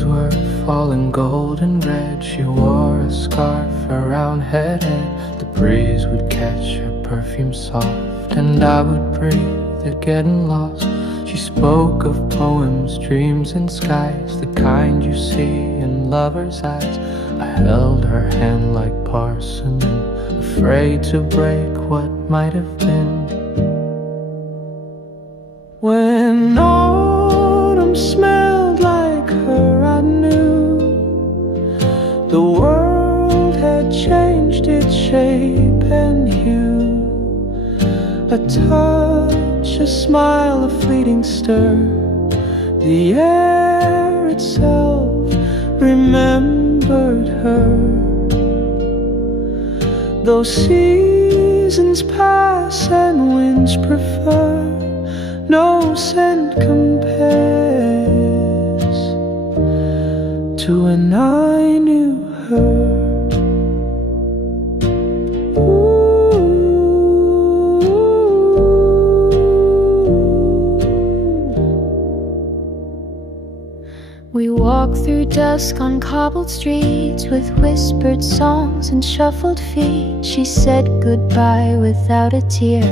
days were falling golden red. She wore a scarf around her head. The breeze would catch her perfume soft, and I would breathe it getting lost. She spoke of poems, dreams and skies, the kind you see in lovers' eyes. I held her hand like porcelain, afraid to break what might have been. When autumn smelled like her, I knew the world had changed its shape and hue. A touch, a smile, a fleeting stir, the air itself remembered her. Though seasons pass and winds prefer, no scent compares to when I knew her. We walk through dusk on cobbled streets with whispered songs and shuffled feet. She said goodbye without a tear,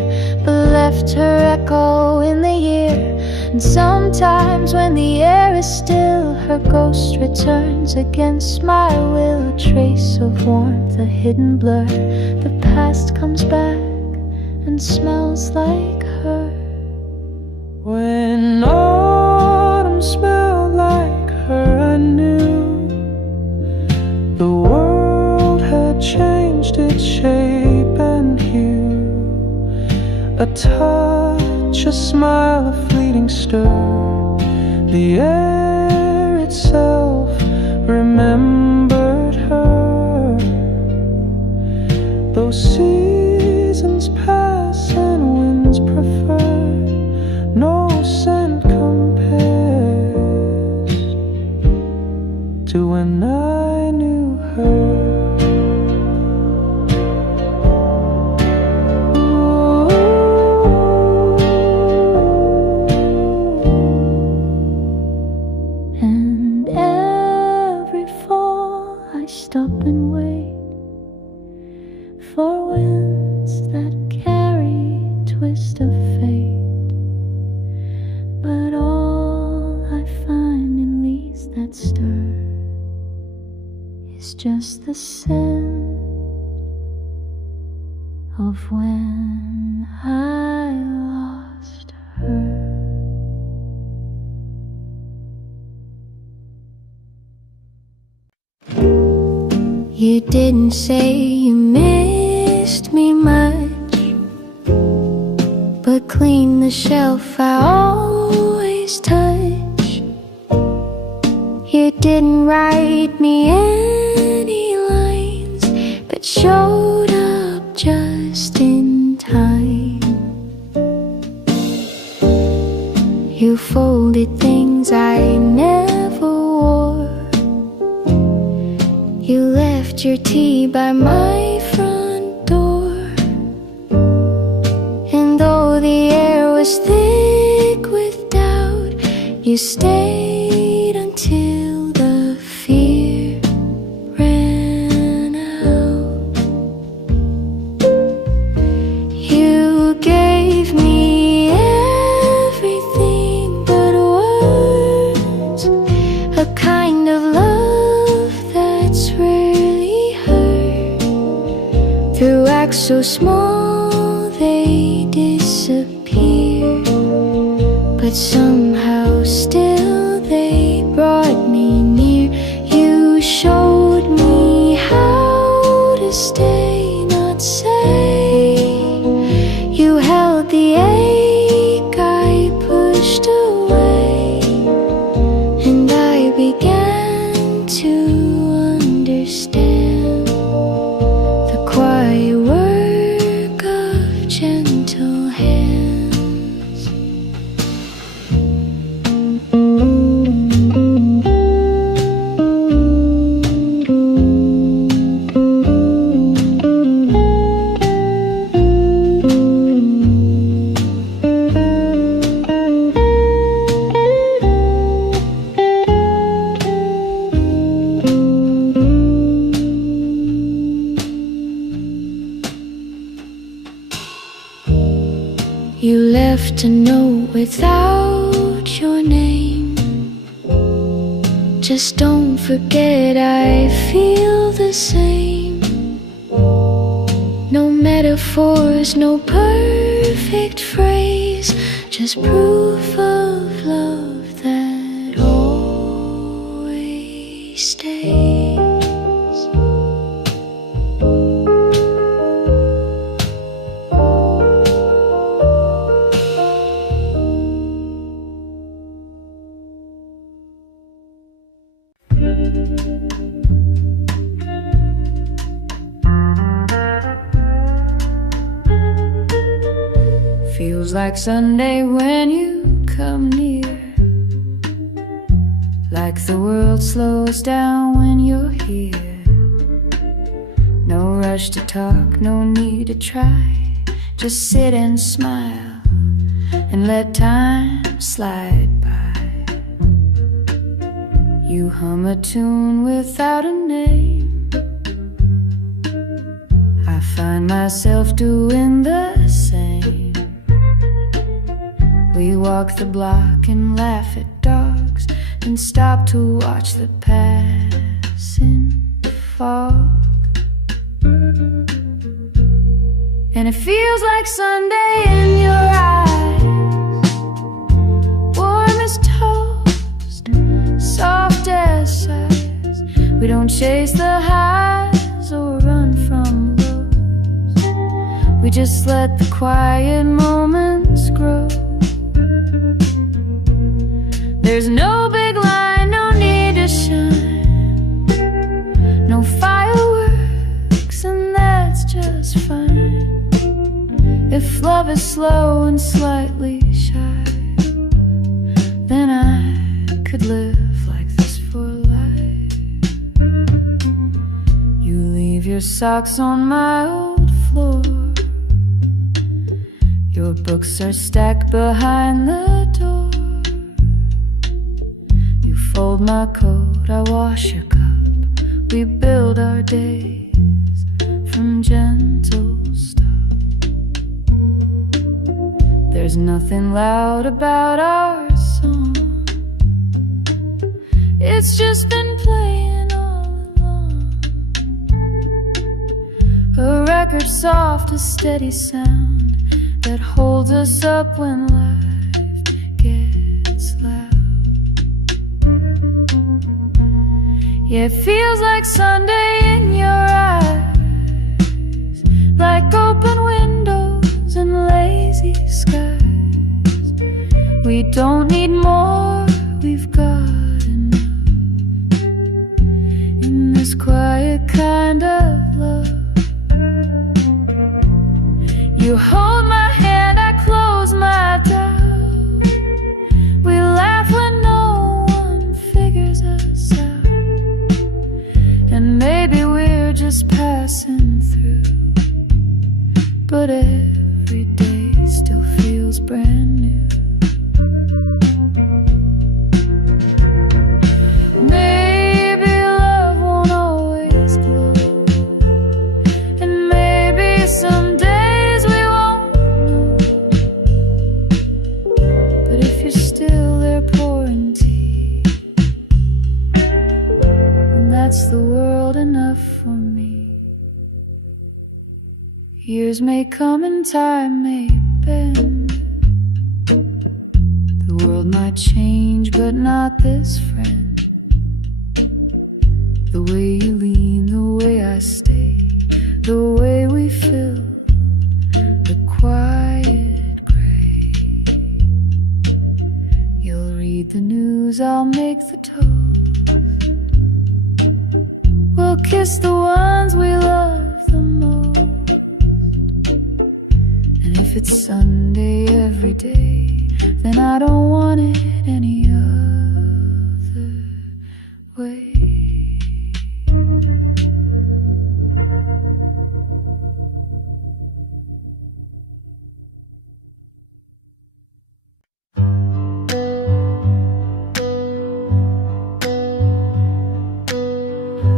but left her echo in the year. And sometimes when the air is still, her ghost returns against my will. A trace of warmth, a hidden blur, the past comes back and smells like her. When autumn smelled like her, I knew the world had changed its shape and hue. A touch, a smile, a fleeting stir, the air itself remembered her. Though seasons pass and winds prefer, no scent compares to when I knew her. And every fall I stop and wait for winds that carry twist of fate. But all I find in leaves that stir is just the scent of when I lost her. You didn't say you missed me much, but clean the shelf I always touch. You didn't write me any lines, but showed up just in time. You folded things I never wore. You left your tea by my front door. And though the air was thick with doubt, you stayed until the fear ran out. You gave me everything but words, a kind of love that's rarely heard. Through acts so small they disappear, but somehow still they brought me near. You showed me how to stay, not say. You held the ache I pushed away, and I began to understand the quiet work of gentle hands. enough to know without your name. Just don't forget I feel the same. No metaphors, no perfect phrase, just proof of love that always stays. Feels like Sunday when you come near, like the world slows down when you're here. No rush to talk, no need to try, just sit and smile and let time slide by. You hum a tune without a name, I find myself doing the same. We walk the block and laugh at dogs, and stop to watch the passing fog. And it feels like Sunday in your eyes, warm as toast, soft as sighs. We don't chase the highs or run from lows, we just let the quiet moments grow. There's no big line, no need to shine, no fireworks, and that's just fine. If love is slow and slightly shy, then I could live like this for life. You leave your socks on my old floor, your books are stacked behind the door. Fold my coat, I wash your cup, we build our days from gentle stuff. There's nothing loud about our song, it's just been playing all along. A record soft, a steady sound that holds us up when life gets loud. Yeah, it feels like Sunday in your eyes, like open windows and lazy skies. We don't need more, we've got enough in this quiet kind of love. You hold my hand, I close my doubt. We laugh when no one figures us out, and maybe we're just passing through, but every day still feels brand new. Maybe love won't always glow, and maybe some days we won't know, but if you're still there pouring tea, then that's the world enough for me. Years may come and time may bend, the world might change but not this friend. The way you lean, the way I stay, the way we fill the quiet gray. You'll read the news, I'll make the toast, we'll kiss the ones we love the most. And if it's Sunday every day, then I don't want it any other way.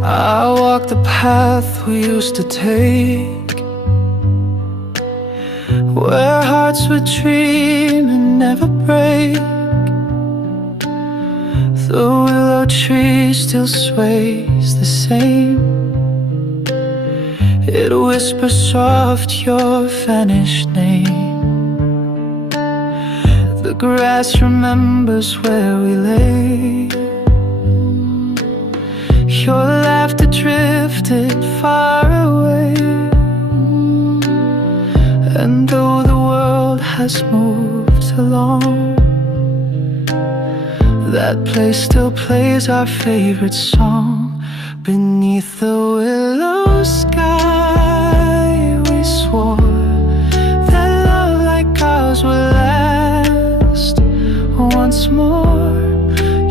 I walk the path we used to take, where hearts would dream and never break. The willow tree still sways the same. It whispers soft your vanished name. The grass remembers where we lay. Your laughter drifted far away. And though the world has moved along, that place still plays our favorite song. Beneath the willow sky, we swore that love like ours would last once more.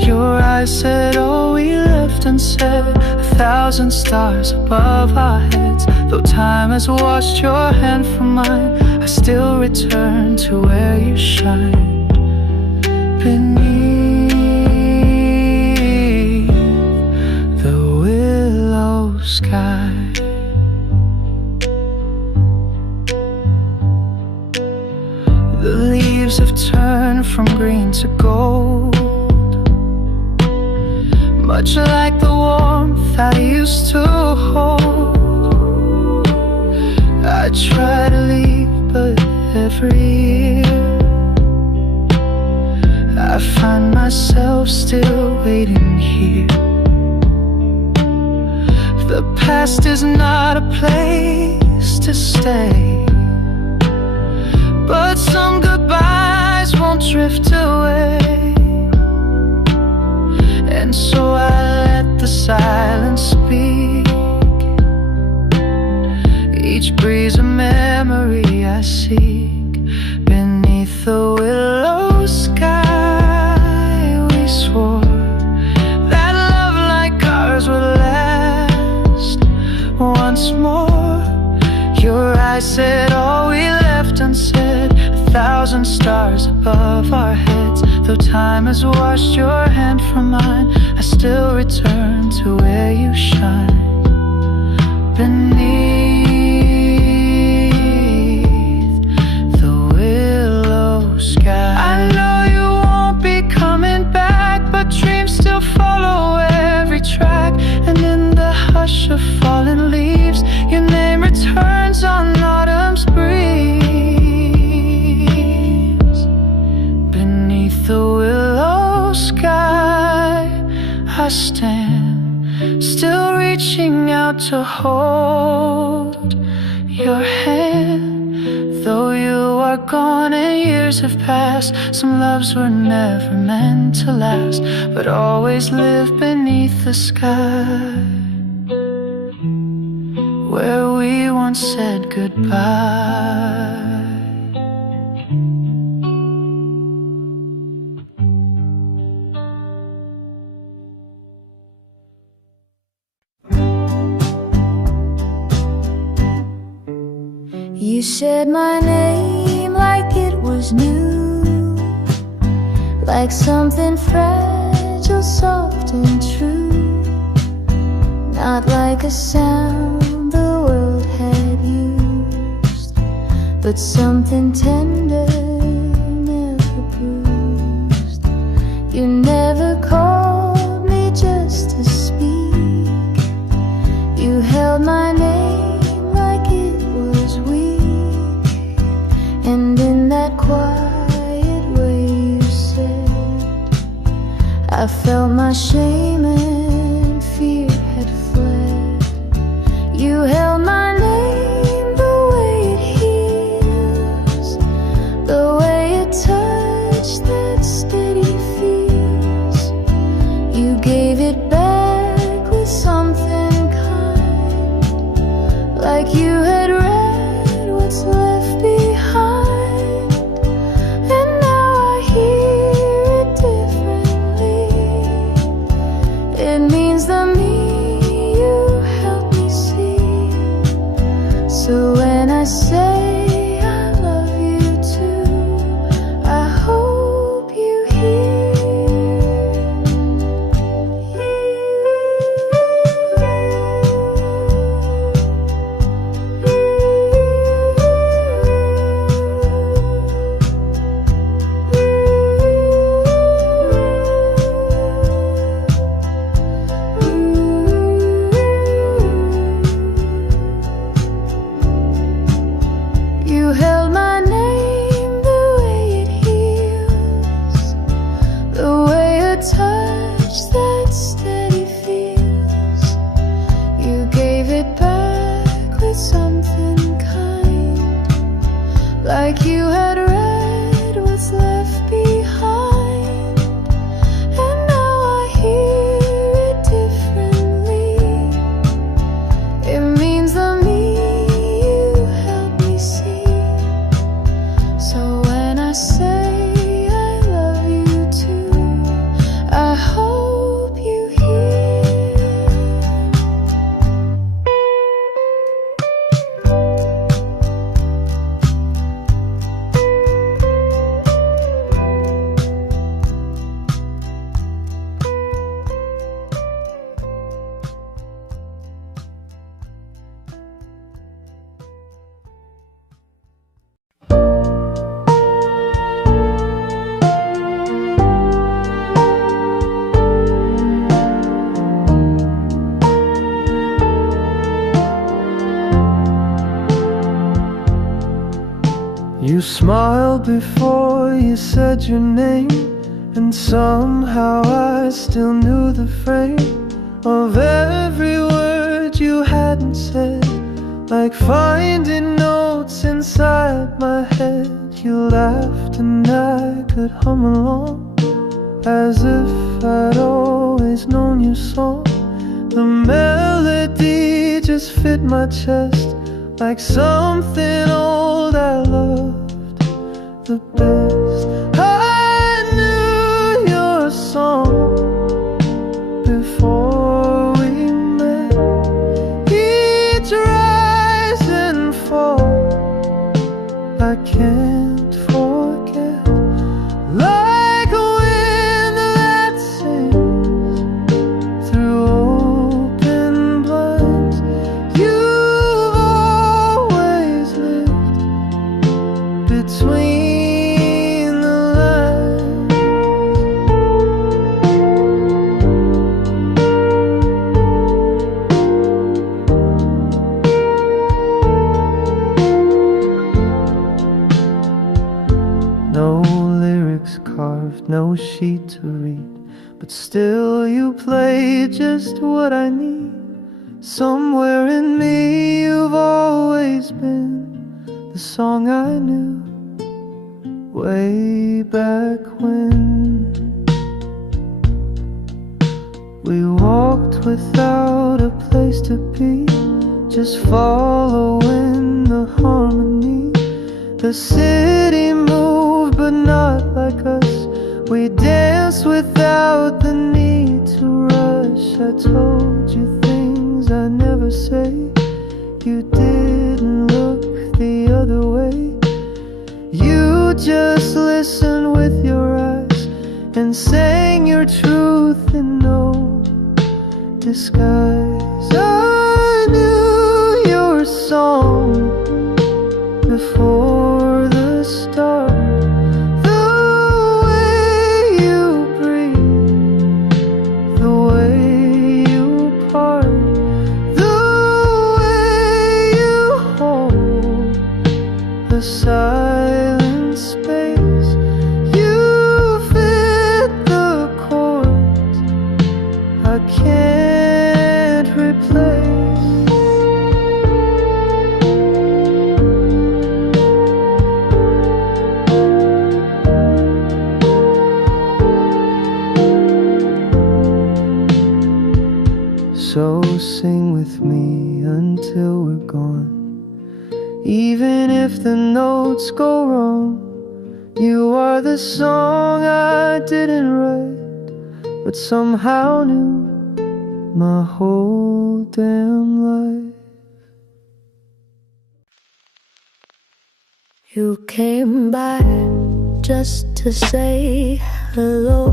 Your eyes said all we left unsaid, 1,000 stars above our heads. Though time has washed your hand from mine, I still return to where you shine. Beneath the willow sky. The leaves have turned from green to gold, much like the warmth I used to hold. I try to leave, but every year I find myself still waiting here. The past is not a place to stay, but some goodbyes won't drift away. And so I let the silence speak. Each breeze a memory I seek. Beneath the willow sky, we swore that love like ours would last once more. Your eyes said all we left unsaid, 1,000 stars above our heads. Though time has washed your hand from mine, I still return to where you shine. Beneath the willow sky. I know you won't be coming back, but dreams still follow every track. And in the hush of fallen leaves, your name returns on autumn's breeze. Beneath the willow sky, I stand, still reaching out to hold your hand. Though you are gone and years have passed, some loves were never meant to last, but always live beneath the sky where we once said goodbye. You said my name like it was new, like something fragile, soft and true, not like a sound the world had used, but something tender, never bruised. You never called me just to speak. You held my name like it was weak, and in that quiet way you said, I felt my shame and fear had fled. You held my name the way it heals, the way it touched that steady feels. You gave it back with something kind, like you had read what's left behind. And now I hear it differently, you had read what's left behind, and now I hear it differently. It means the me you helped me see. So when I say I love you too, I hope you hear. You smiled before you said your name, and somehow I still knew the frame of every word you hadn't said. Like finding notes inside my head. You laughed and I could hum along, as if I'd always known your song. The melody just fit my chest, like something old I loved the best. I knew your song before we met. Each rise and fall I can't forget. Like a wind that sings through open blinds, you've always lived between the lines. No lyrics carved, no sheet to read, but still you play just what I need. Somewhere in me you've always been the song I knew way back when. We walked without a place to be, just following the harmony. The city moved but not like us. We danced without the need to rush. I told you things I never say. You didn't look the other way. You just listened with your eyes and sang your truth in no disguise. I knew your song before the start. The way you breathe, the way you part, the way you hold the silent space. You fit the chords I can't replace. So sing with me until we're gone. Even if the notes go wrong, you are the song I didn't write, but somehow knew my whole damn life. You came by just to say hello,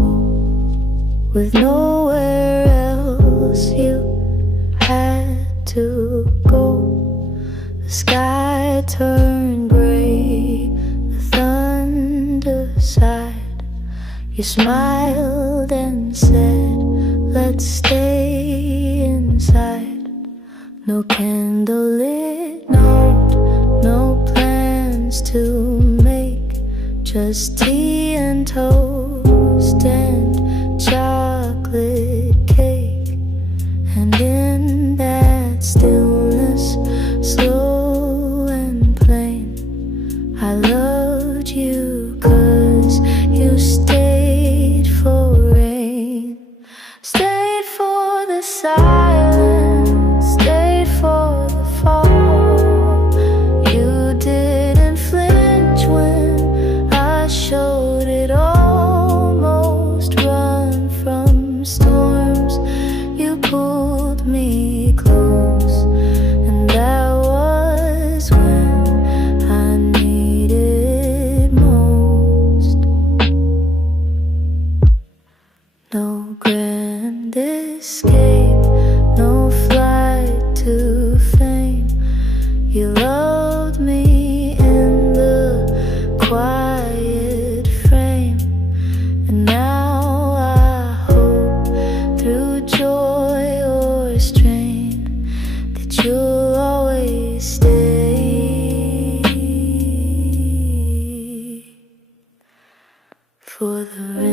with nowhere else you had to go. The sky turned gray, the thunder sighed. You smiled and said, let's stay inside. No candlelit note, no plans to make, just tea and toast and chocolate cake. And in that stillness, slow and plain, I love to fame. You loved me in the quiet frame, and now I hope through joy or strain that you'll always stay for the rain.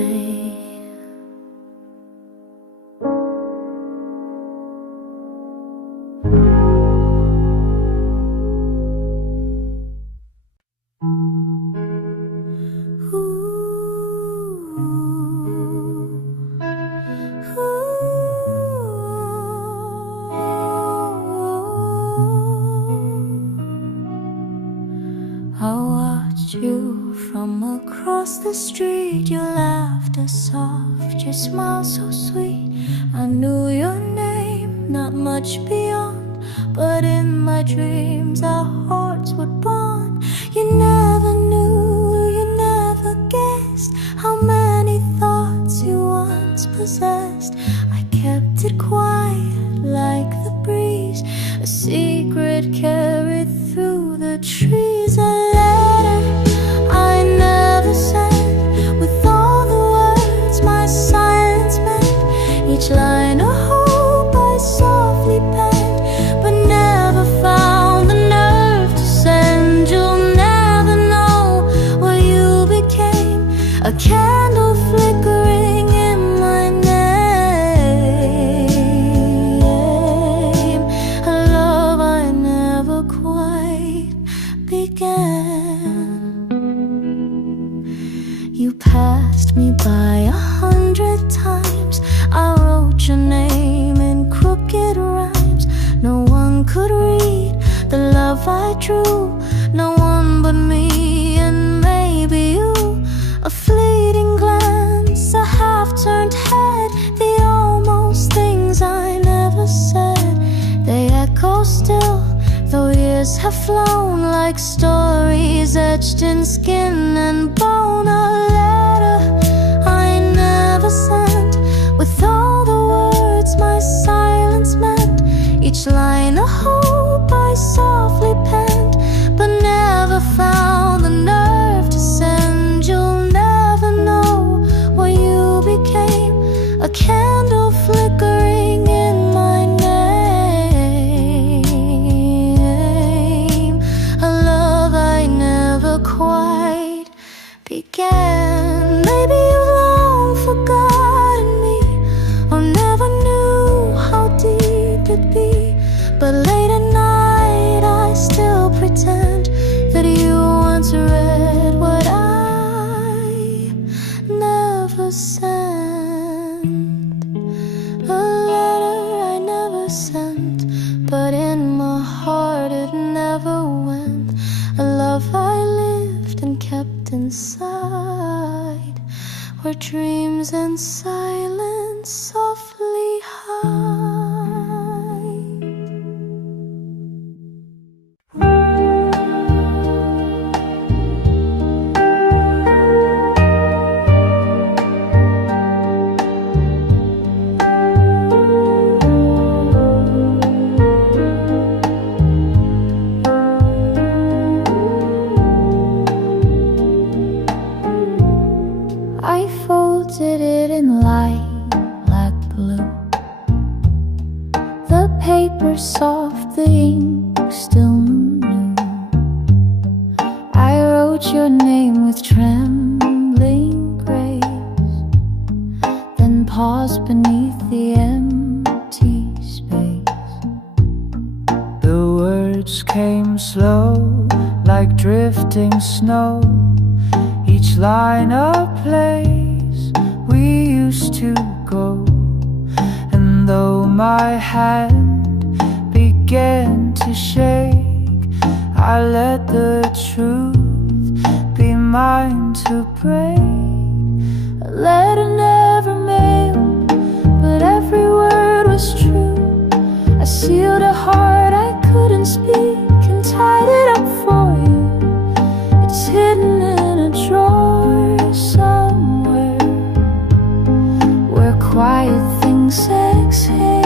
I watched you from across the street. Your laughter soft, your smile so sweet. I knew your name, not much beyond, but in my dreams our hearts would bond. You never knew, you never guessed how many thoughts you once possessed. I kept it quiet like the breeze, a secret carried through the trees. A letter I never sent, with all the words my silence meant. Each line a hope I softly penned, but never found the nerve to send. You'll never know what you became, a candle flickering in my name, a love I never quite began. You passed me by 100 times. I wrote your name in crooked rhymes. No one could read the love I drew, no one but me and maybe you. A fleeting glance, a half-turned head, the almost things I never said. They echo still, though years have flown, like stories etched in skin and bone. A letter I never sent, with all the words my silence meant. Each line a hope I softly penned, but never found the nerve to send. You'll never know what you became, a candle flickering in my name, a love I never quite began. Maybe you've long forgotten me, or never knew how deep it'd be, but late at night I still pretend that you once read what I never sent. A letter I never sent, but in my heart it never went. A love I lived and kept inside, where dreams and silence softly hide. I folded it in lilac blue, the paper soft, the ink still new. I wrote your name with trembling grace, then paused beneath the empty space. The words came slow, like drifting snow, each line a place we used to go. And though my hand began to shake, I let the truth be mine to break. A letter never mailed, but every word was true. I sealed a heart I couldn't speak and tied it up for you. It's hidden in a drawer somewhere, where quiet things exhale.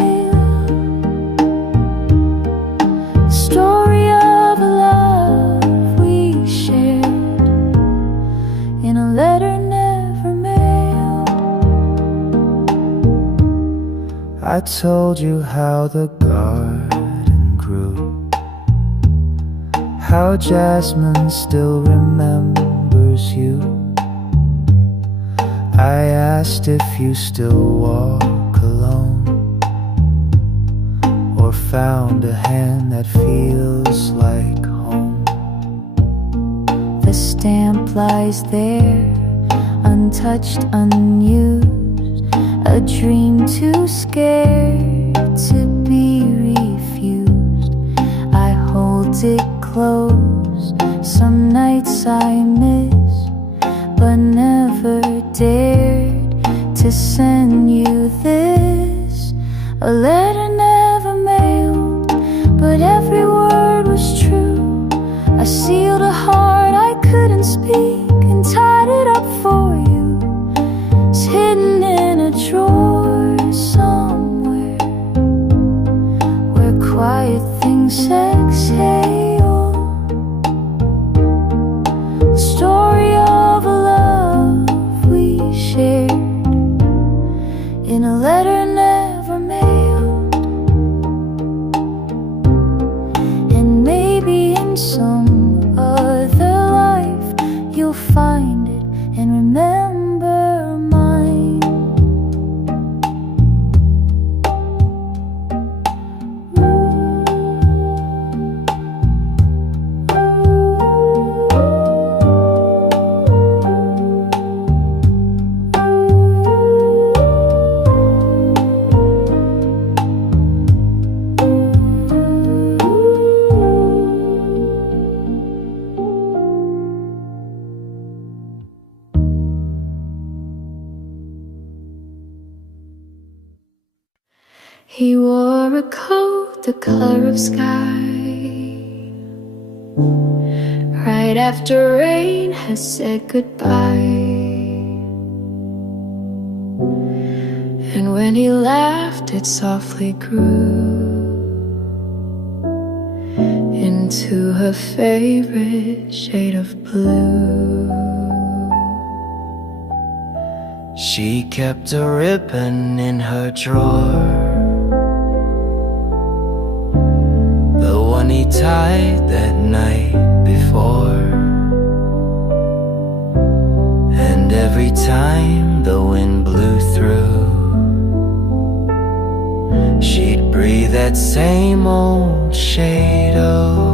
told you how the garden grew, how jasmine still remembers you. I asked if you still walk alone, or found a hand that feels like home. The stamp lies there, untouched, unused, a dream too scared to be refused. I hold it close, some nights I miss, but never dared to send you this. A letter never mailed, but every word was true. I sealed a heart I couldn't speak and tied it up for you. It's hidden in a drawer somewhere, where quiet things exhale. The story of a love we shared in a letter never mailed. And maybe in some other life you'll find it and remember mine. He wore a coat the color of sky, right after rain has said goodbye. And when he laughed, it softly grew into her favorite shade of blue. She kept a ribbon in her drawer, the one he tied that night before. And every time the wind blew through, she'd breathe that same old shade of.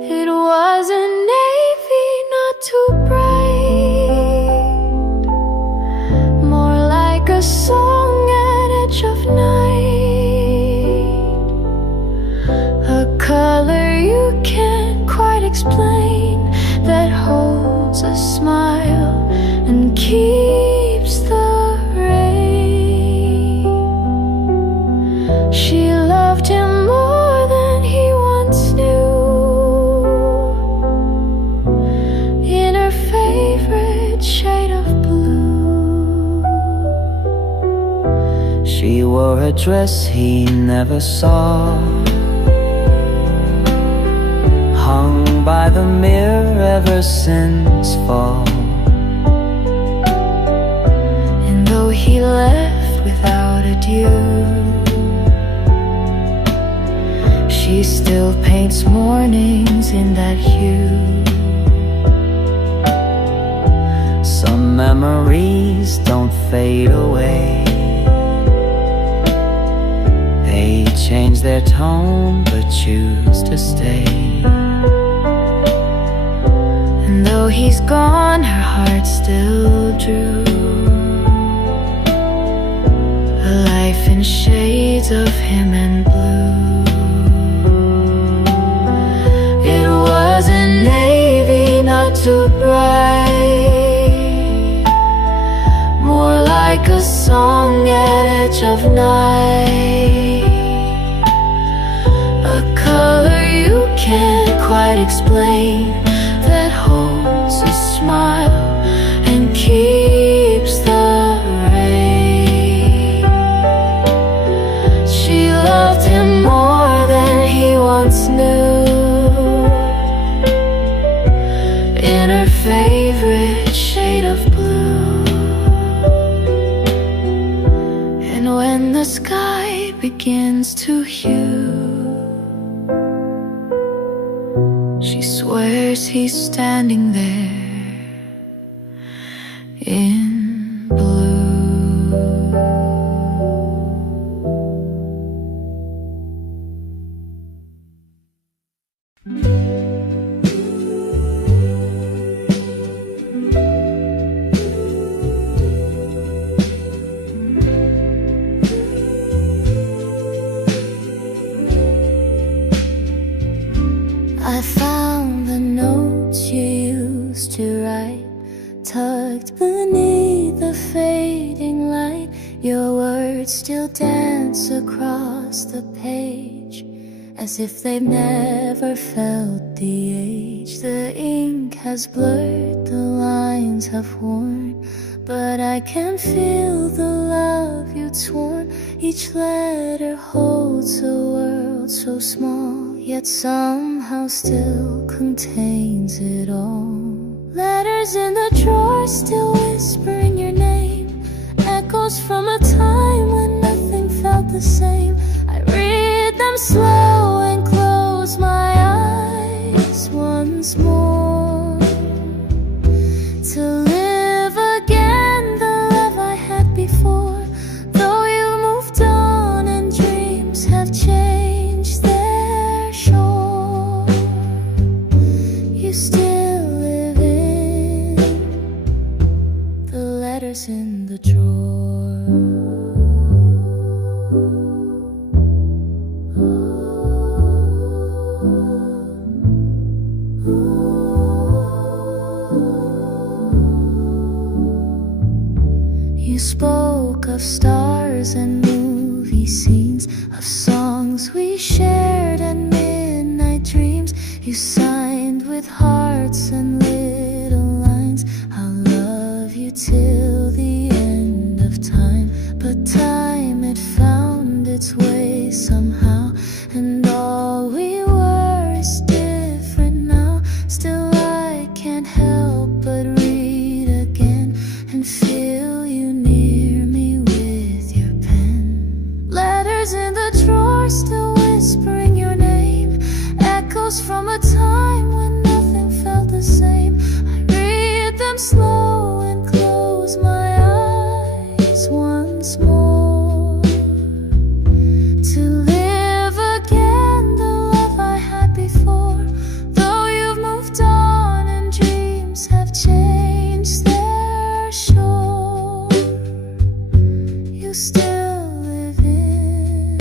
It wasn't navy, not too bright, more like a song at edge of night, a color you can't quite explain, that holds a smile and keeps the rain. She loved him more than he once knew, in her favorite shade of blue. She wore a dress he never saw, hung by the mirror ever since fall. And though he left without adieu, she still paints mornings in that hue. Some memories don't fade away, they change their tone but choose to stay. And though he's gone, her heart still drew a life in shades of him and blue. It wasn't navy, not too bright, more like a song at edge of night, a color you can't quite explain, that holds a smile and keeps the rain. She loved him more than he once knew, in her favorite shade of blue. you. She swears he's standing there in blue. I found the notes you used to write, tucked beneath the fading light. Your words still dance across the page, as if they've never felt the age. The ink has blurred, the lines have worn, but I can feel the love you'd sworn. Each letter holds a world so small, yet somehow still contains it all. Letters in the drawer still whispering your name, echoes from a time when nothing felt the same. I read them slow and close my eyes once more, to live again the love I had before. Though you moved on and dreams have changed their shore, you still live in the letters in the drawer. You spoke of stars and movie scenes, of songs we shared and midnight dreams. You signed with hearts and little lines, I'll love you till the end of time. But time had found its way somehow, and all we were is different now. Still I can't help but read again and feel you near me with your pen. Letters in the drawer still whispering your name, echoes from a time when nothing felt the same. I read them slow and close my eyes once more, to live again the love I had before. Though you've moved on and dreams have changed their shore, you still live in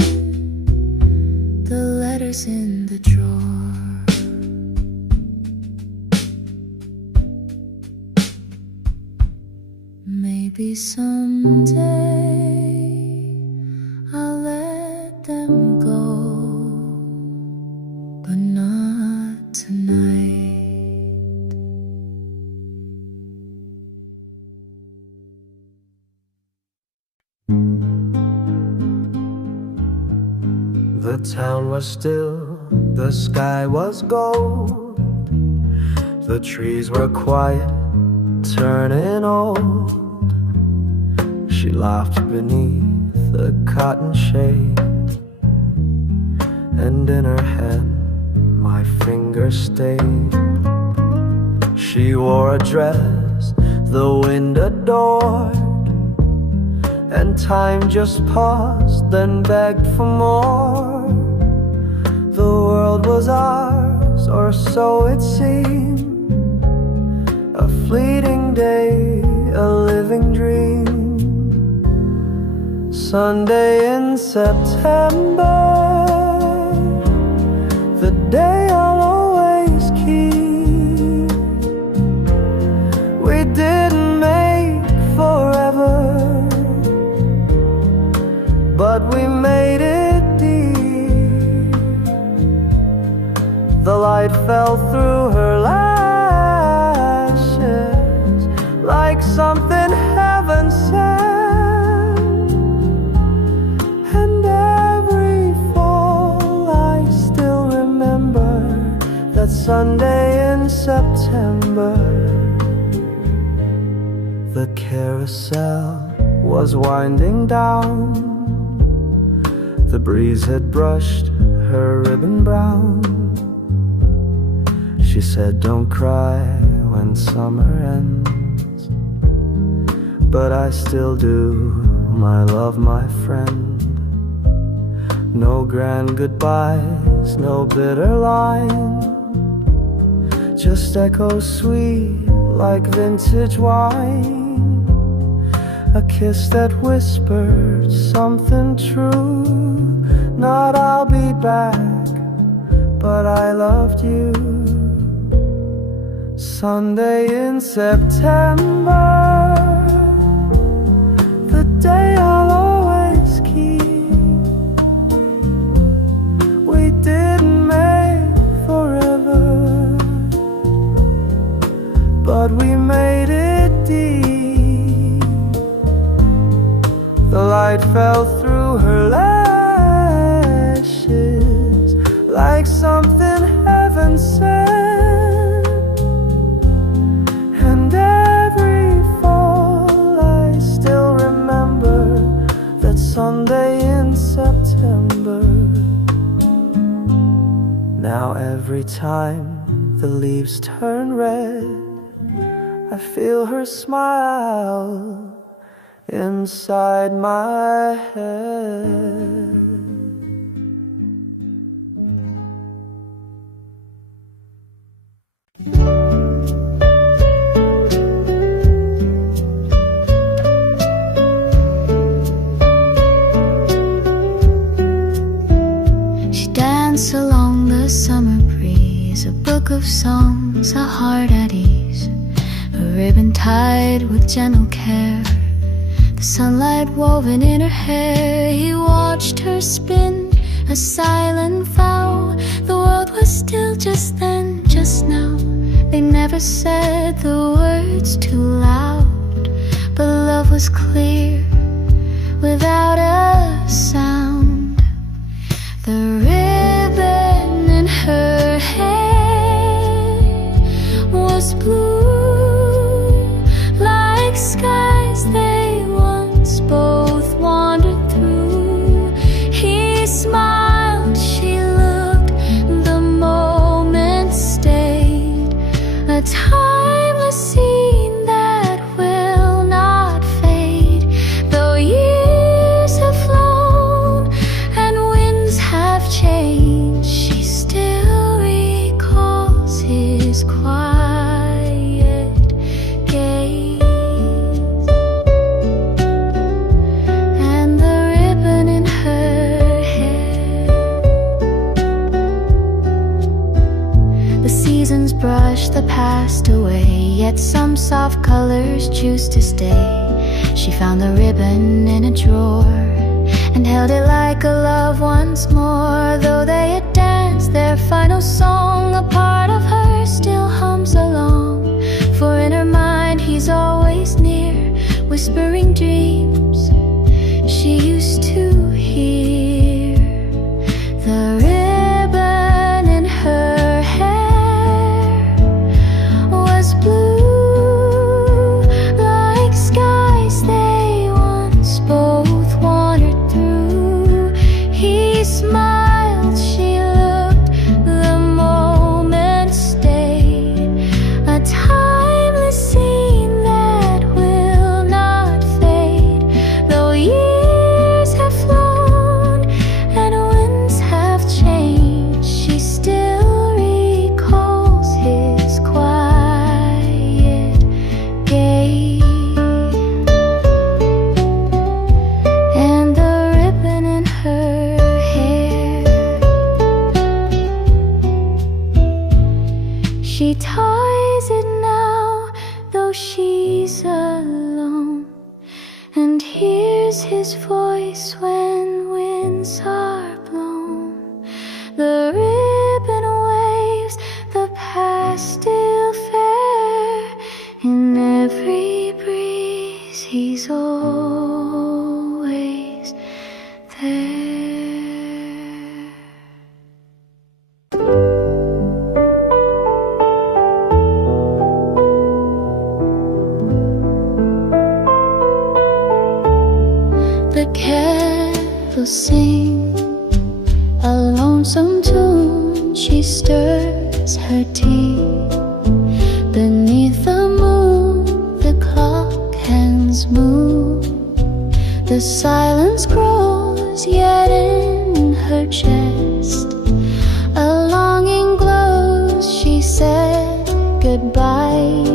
the letters in the drawer. Maybe someday I'll let them go, but not tonight. The town was still, the sky was gold, the trees were quiet, turning old. She laughed beneath the cotton shade, and in her hand my fingers stayed. She wore a dress the wind adored, and time just paused, then begged for more. The world was ours, or so it seemed, a fleeting day, a living dream. Sunday in September, the day I'll always keep. We didn't make forever, but we made it deep. The light fell through her lashes like something heaven sent, and every fall I still remember that Sunday in September. The carousel was winding down, The breeze had brushed her ribbon brown. She said, don't cry when summer ends. But I still do, my love, my friend. No grand goodbyes, no bitter line, just echoes sweet like vintage wine. A kiss that whispered something true. Not I'll be back, but I loved you. Sunday in September, the day I'll always keep. We didn't make forever, but we made it deep. The light fell through her lashes like something heaven sent. And every fall I still remember that Sunday in September. Now every time the leaves turn red, I feel her smile inside my head. She danced along the summer breeze, a book of songs, a heart at ease, a ribbon tied with gentle care, the sunlight woven in her hair. He watched her spin, a silent vow. The world was still just then, just now. They never said the words too loud, but love was clear without a sound. The ribbon in her hair was blue like skies they once both wandered through. He smiled, she looked, the moment stayed, a timeless scene that will not fade. Though years have flown and winds have changed, she still recalls his quiet gaze. And the ribbon in her hair. The seasons brush the past away, yet some soft colors choose to stay. She found the ribbon in a drawer and held it like a love once more. Though they had danced their final song, a part of her still hums along. For in her mind he's always near, whispering dreams she used to hear. The ribbon in her hair was blue like skies they once both wandered through. He smiled, she looked, the moment stayed, a timeless scene that will not fade. Though years have flown and winds have changed, she still recalls his quiet gaze. And the ribbon in her hair, she ties it now, though she's alone, and hears his voice when winds are blown. The ribbon waves, the past still fair, in every breeze he's always there. The kettle sings lonesome tune, she stirs her tea. Beneath the moon, the clock hands move. The silence grows, yet in her chest a longing glows. She said goodbye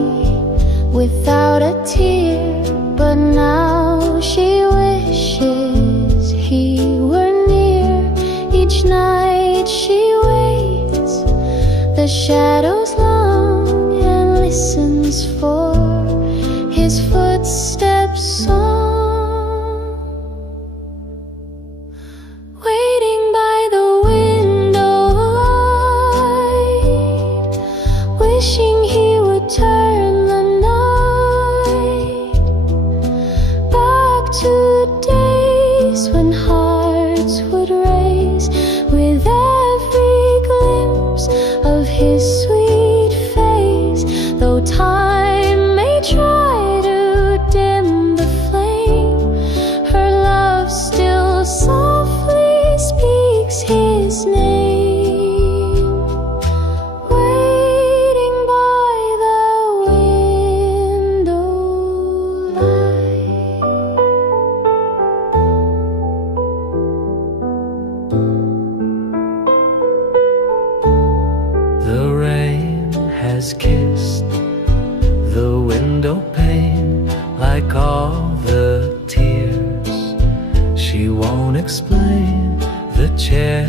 without a tear, but now she wishes he were near. Each night she waits, the shadows long, and listens for his footsteps song. Waiting by the window light, wishing he would turn the night back to days when hearts would race with every glimpse of his sweet face. Though time may try to dim the flame, her love still softly speaks his name. Waiting by the window light. The rain has kissed the window pane like all the tears. She won't explain. The chair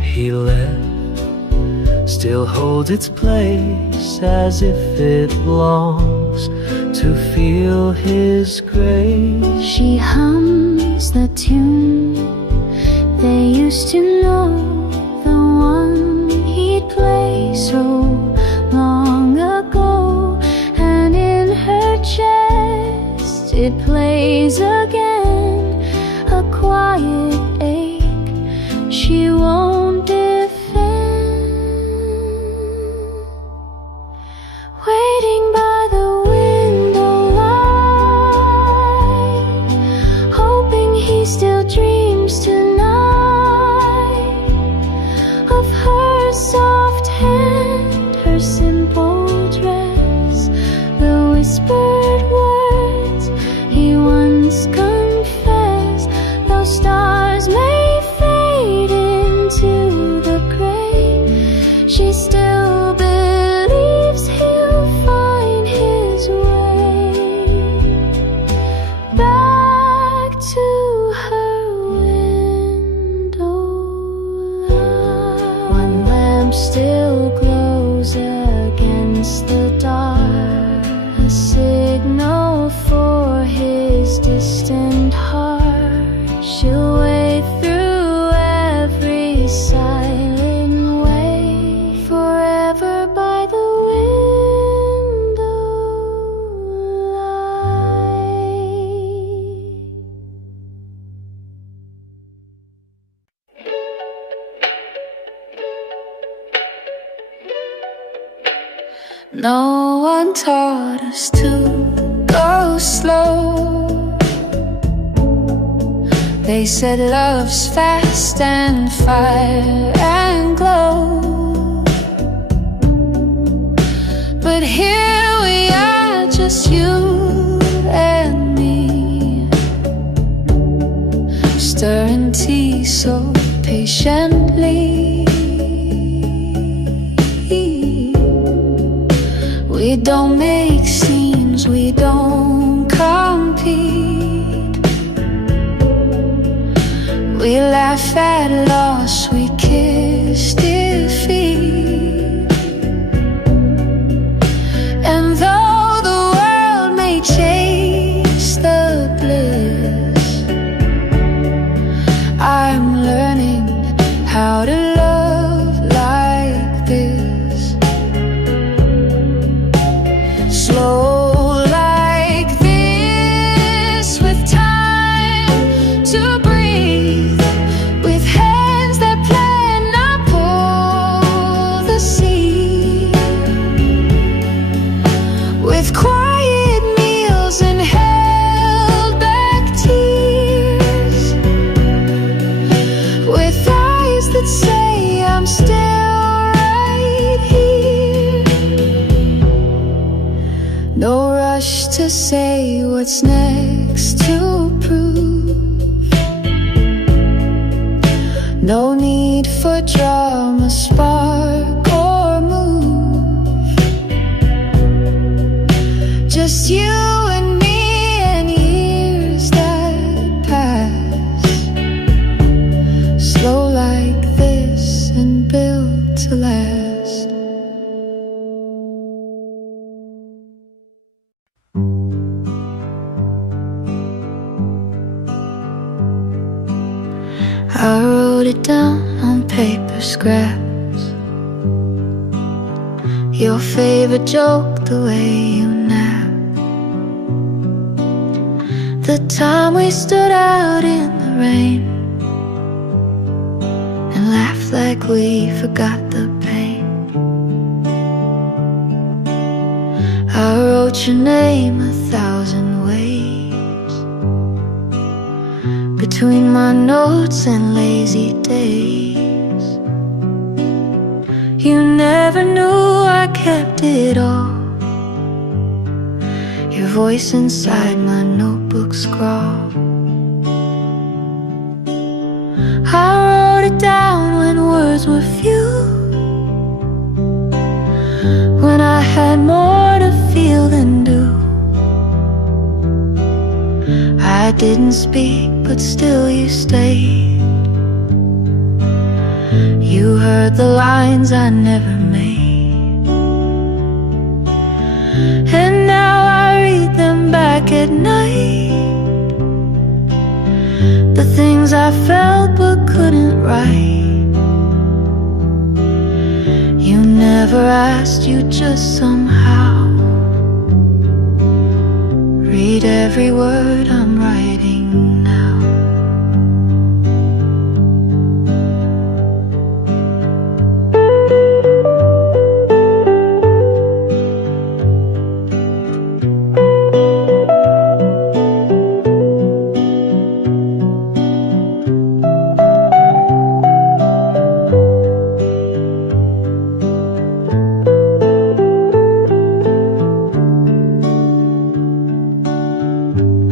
he left still holds its place, as if it longs to feel his grace. She hums the tune they used to know, the one he'd play so long ago. And in her chest it plays again, a quiet ache she won't defend. Waiting by the window light, hoping he still dreams tonight of her soft hand, her simple dress, the whispered words he once confessed. Though stars may fade into the gray, she still believes he'll find his way back to her window light. One lamp still glows against the dark, a signal for his distant heart. She'll wait through every silent way, forever by the window light. No one taught us to go slow. They said love's fast and fire and glow. But here we are, just you and me, stirring tea so patiently. We don't make scenes, we don't compete. We laugh at loss, we kiss defeat. And though the world may chase the bliss, I'm learning how to love like this. Slow like this, with time to breathe, with hands that plan not pull the sea, with quiet meals and held back tears, with eyes that say what's next to prove. No need for drama, spark or move. Just you and me and years that pass, slow like this and built to last. I wrote it down on paper scraps, your favorite joke, the way you nap, the time we stood out in the rain and laughed like we forgot the pain. I wrote your name 1,000 ways between my notes and lazy days. You never knew I kept it all, your voice inside my notebook scrawl. I wrote it down when words were few, when I had more to feel than do. I didn't speak, but still you stayed. You heard the lines I never made, and now I read them back at night. The things I felt but couldn't write. You never asked, you just somehow read every word I'm writing now.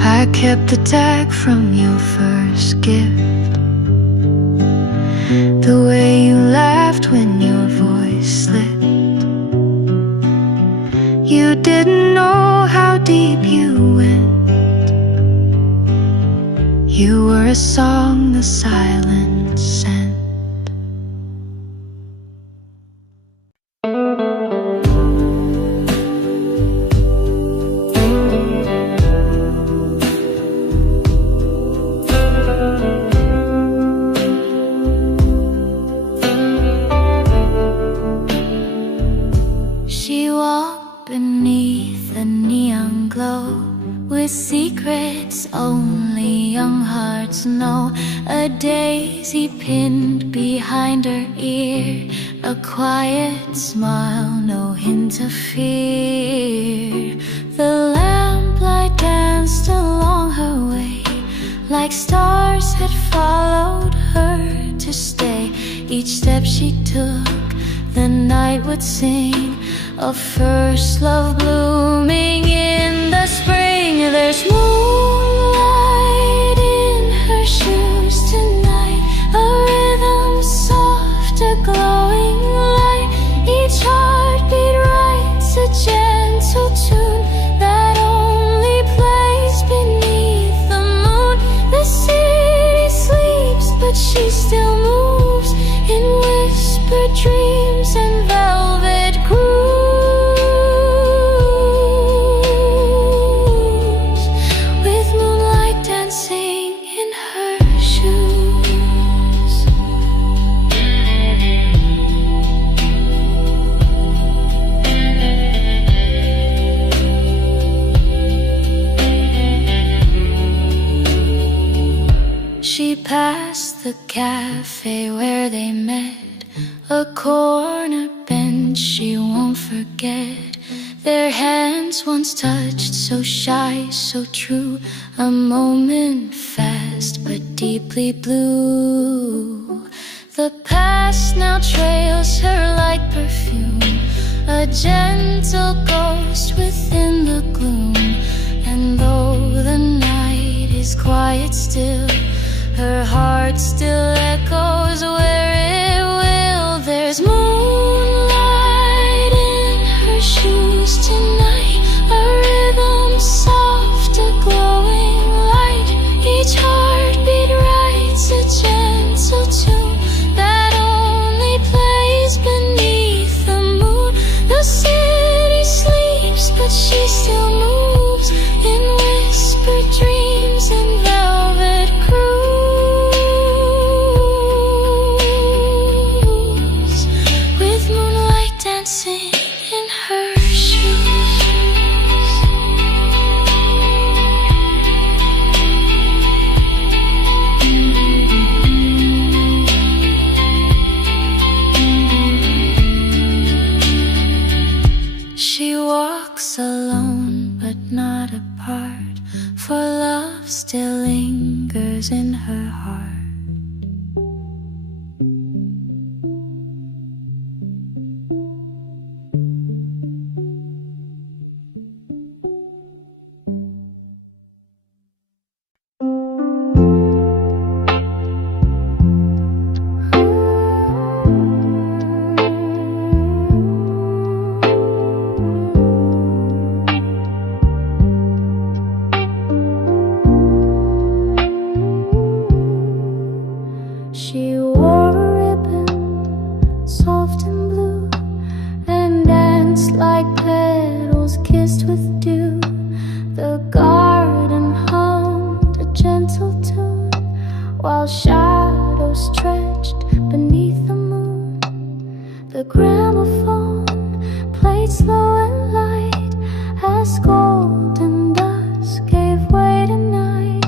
I kept the tag from your first gift, the way you laughed when your voice slipped. You didn't know how deep you went. You were a song the silence sent. She walked beneath a neon glow, with secrets only young hearts know. A daisy pinned behind her ear, a quiet smile, no hint of fear. The lamplight danced along her way, like stars had followed her to stay. Each step she took, the night would sing of first love blooming in the spring. There's moonlight in her shoes tonight, a rhythm soft, a glowing light. Each heartbeat writes a gentle tune that only plays beneath the moon. The city sleeps, but she still moves in whispered dreams and velvet grooves. She passed the cafe where they met, a corner bench she won't forget. Their hands once touched, so shy, so true. A moment fast but deeply blue. The past now trails her like perfume, a gentle ghost within the gloom. And though the night is quiet still, her heart still echoes where it will. There's moonlight in her shoes tonight, a rhythm soft, a glowing light. Each heartbeat writes a gentle tune that only plays beneath the moon. The city sleeps, but she still moves in whispered dreams and velvet crews, with moonlight dancing in her shoes. She walks alone but not apart, for love still lingers in her heart. She wore a ribbon, soft and blue, and danced like petals kissed with dew. The garden hummed a gentle tune, while shadows stretched beneath the moon. The gramophone played slow and light, as golden dust gave way to night.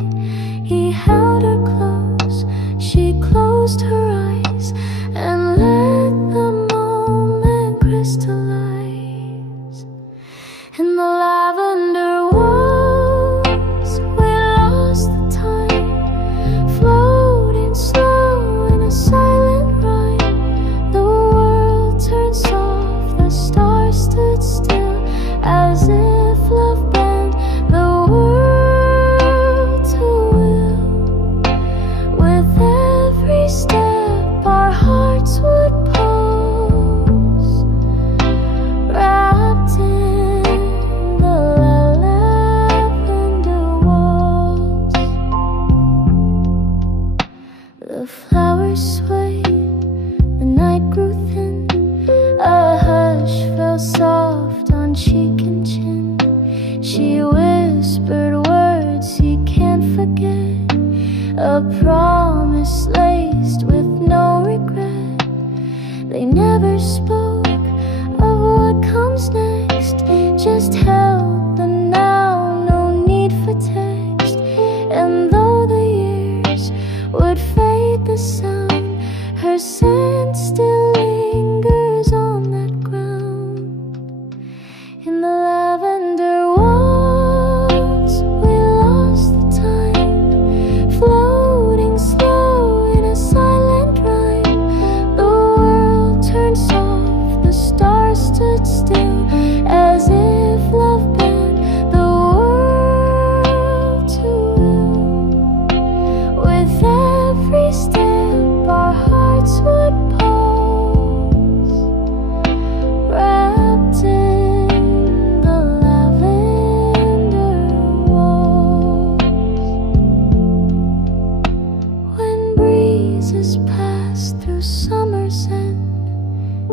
He held her close, she closed her eyes, and let the moment crystallize. In the lavender walls, we lost the time, floating slow in a silent rhyme. The world turned soft, the stars stood still, as if love bent the world to will. With every step our hearts would pose, wrapped in the lavender walls. The flowers swayed, the night grew thin, a hush fell soft on cheek and chin. She whispered words he can't forget, a promise laced with no regret. They never spoke of what comes next, just held the now, no need for text. And though the years would fade the sound, her scent still lingers on that ground. In the lavender walls, we lost the time, floating slow in a silent rhyme. The world turned soft, the stars stood still, as if love bent the world to will. With every step our hearts would pose, wrapped in the lavender walls. When breezes pass through summer's end,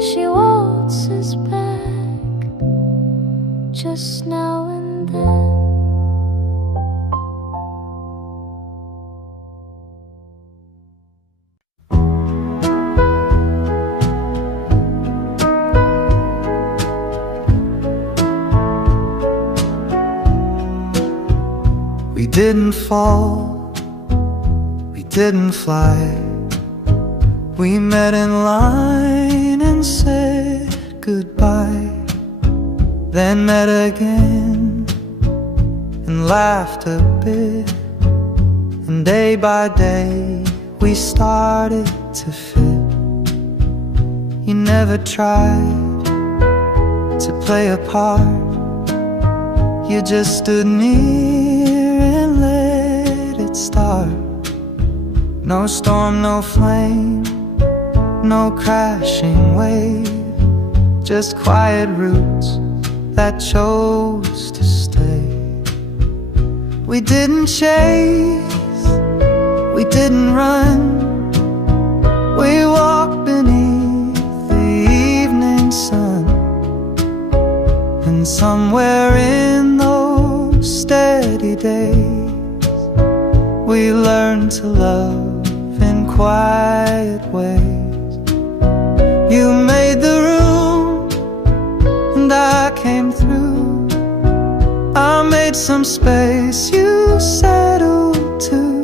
she waltzes back just now and then. We didn't fall, we didn't fly. We met in line and said goodbye, then met again and laughed a bit. And day by day we started to fit. You never tried to play a part, You just stood near and let it start. No storm, no flame, no crashing wave, just quiet roots that chose to stay. We didn't chase, we didn't run, we walked beneath the evening sun. And somewhere in those steady days, we learned to love in quiet ways. You made the room and I came through. I made some space, you settled too.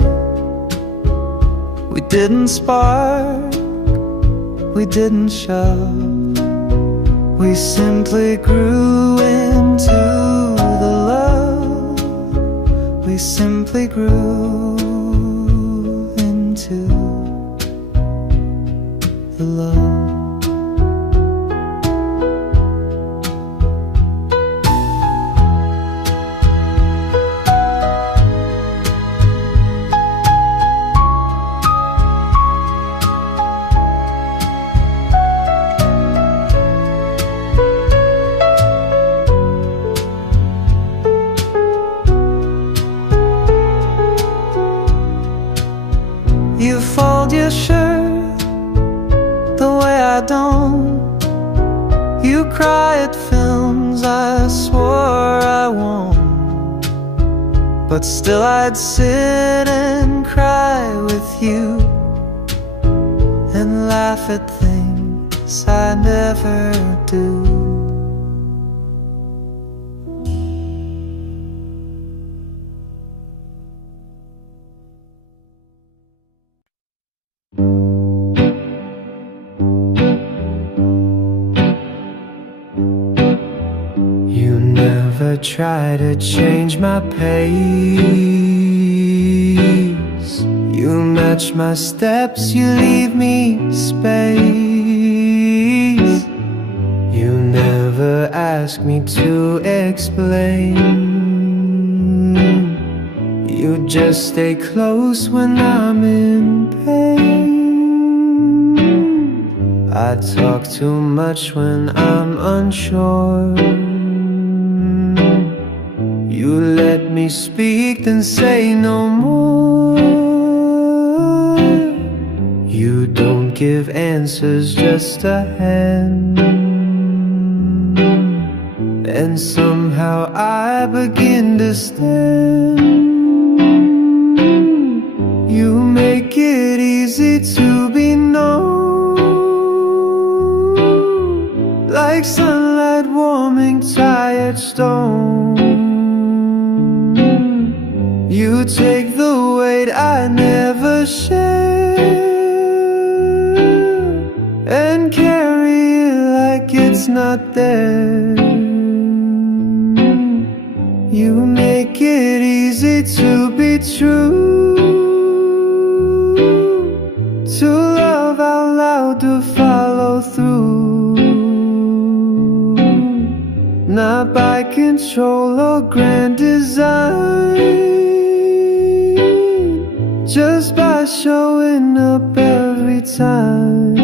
We didn't spark, we didn't shove, we simply grew into the love. We simply grew into the love. You fold your shirt the way I don't. You cry at films I swore I won't. But still I'd sit and cry with you and laugh at things I never do. Try to change my pace. You match my steps, you leave me space. You never ask me to explain. You just stay close when I'm in pain. I talk too much when I'm unsure. You let me speak, then say no more. You don't give answers, just a hand. And somehow I begin to stand. You make it easy to be known, like sunlight warming tired stone. You take the weight I never share and carry it like it's not there. You make it easy to be true, to love out loud, to follow through, not by control or grand design, just by showing up every time.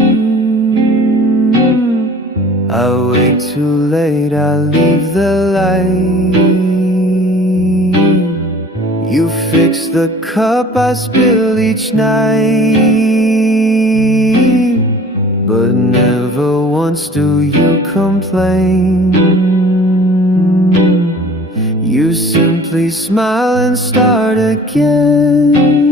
I wake too late, I leave the light. You fix the cup I spill each night, but never once do you complain. You simply smile and start again.